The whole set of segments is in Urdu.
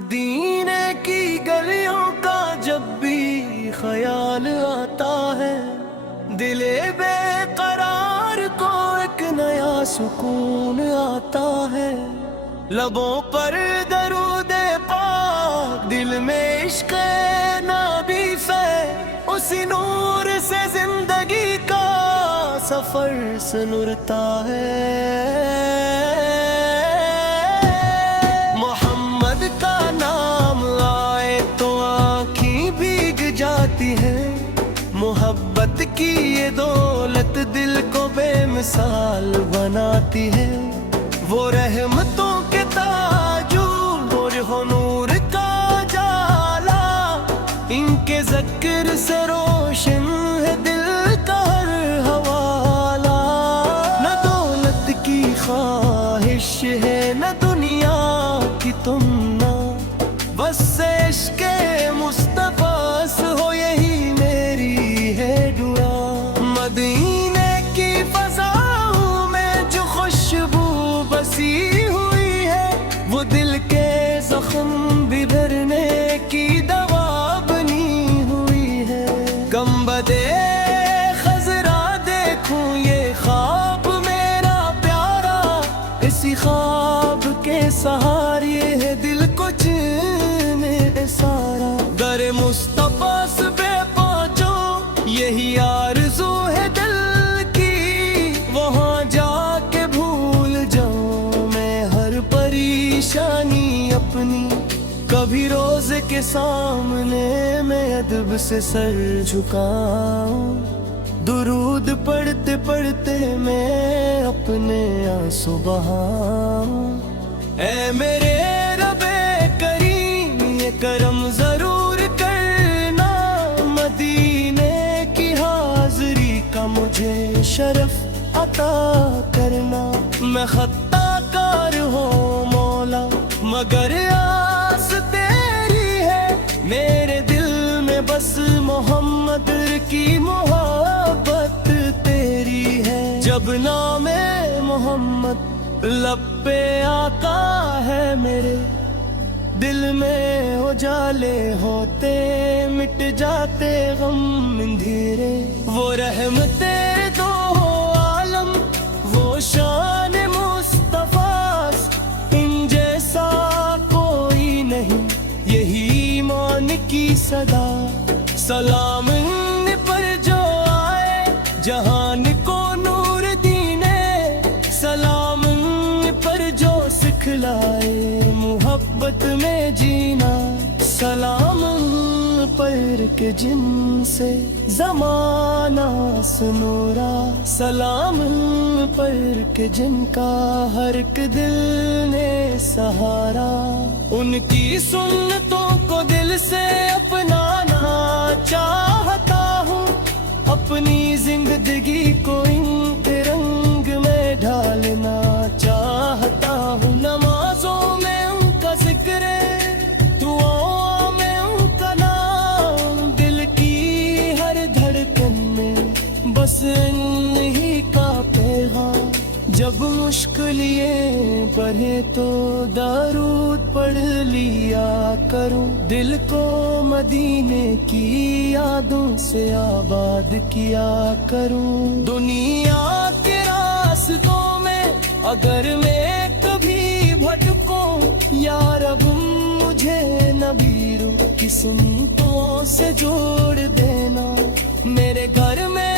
مدینے کی گلیوں کا جب بھی خیال آتا ہے، دل بے قرار کو ایک نیا سکون آتا ہے۔ لبوں پر درود پاک، دل میں عشق نبی سے، اسی نور سے زندگی کا سفر سنورتا ہے۔ محمد کا نام آئے تو آنکھیں بھیگ جاتی ہیں، محبت کی یہ دولت دل کو بے مثال بناتی ہے۔ وہ رحمتوں کے تاجور اور نور کا جالا، ان کے ذکر سے روشن ہے دل کا ہر حوالہ۔ نہ دولت کی خواہش ہے نہ دنیا کی تمنا، بس عشق مصطفیٰ سے ہو یہی میری ہے دعا۔ مدینے کی فضاؤں میں جو خوشبو بسی ہوئی ہے، وہ دل کے زخم بھی بھرنے کی دوا بنی ہوئی ہے۔ گنبدِ خضرا دیکھوں یہ خواب میرا پیارا، اسی خواب کے سہارے ہے دل کو چینے سارا۔ در مصطفیٰ سے بے پہنچو یہی آرزو ہے دل کی، وہاں جا کے بھول جاؤں میں ہر پریشانی اپنی۔ کبھی روزے کے سامنے میں ادب سے سر جھکاؤں، درود پڑھتے پڑھتے میں اپنے آنسو بہاؤں۔ اے میرے رب کریم یہ کرم ضرور کرنا، مدینے کی حاضری کا مجھے شرف عطا کرنا۔ میں خطا کار ہوں مولا مگر آس تیری ہے، میرے دل میں بس محمد کی محبت تیری ہے۔ جب نام محمد لب پہ آتا ہے میرے، دل میں اجالے ہوتے مٹ جاتے غم اندھیرے۔ وہ رحمتیں دو عالم وہ شان مصطفیٰ، ان جیسا کوئی نہیں یہی ایمان کی صدا۔ سلام ان پر جو آئے جہان کو نور دینے، سلام ان پر جو سکھلائے محبت میں جینا۔ سلام ان پر کہ جن سے زمانہ سنورا، سلام ان پر کہ جن کا ہر ایک دل نے سہارا۔ ان کی سنتوں کو دل سے اپنانا چاہتا ہوں، اپنی زندگی کو ان کے رنگ میں ڈھالنا چاہتا ہوں۔ نمازوں میں ان کا ذکر، دعاؤں میں ان کا نام، دل کی ہر دھڑکن میں بس انہی کا پیغام۔ جب مشکلیں پڑھے تو درود پڑھ لیا کروں، دل کو مدینے کی یادوں سے آباد کیا کروں۔ دنیا کے راستوں میں اگر میں کبھی بھٹکوں، یا رب مجھے نبیروں کی سمتوں سے جوڑ دینا۔ میرے گھر میں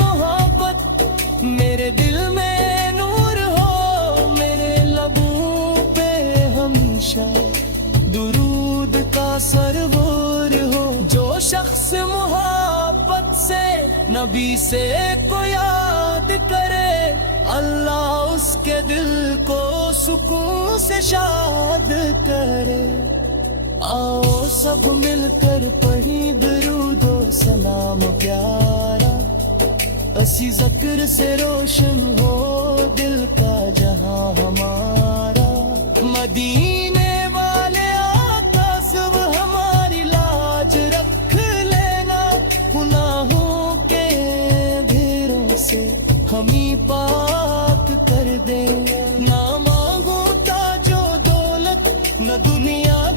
محبت، میرے دل میں نور ہو، میرے لبوں پہ ہمیشہ درود کا سرور ہو۔ جو شخص محبت سے نبی سے کو یاد کرے، اللہ اس کے دل کو سکون سے شاد کرے۔ آؤ سب مل کر پڑھیں درود و سلام پیارا، اسی ذکر سے روشن ہو دل کا جہاں ہمارا۔ مدینے والے آقا سب ہماری لاج رکھ لینا، گناہوں کے گھیروں سے ہمیں پاک کر دے۔ نہ مانگو تاج و دولت نہ دنیا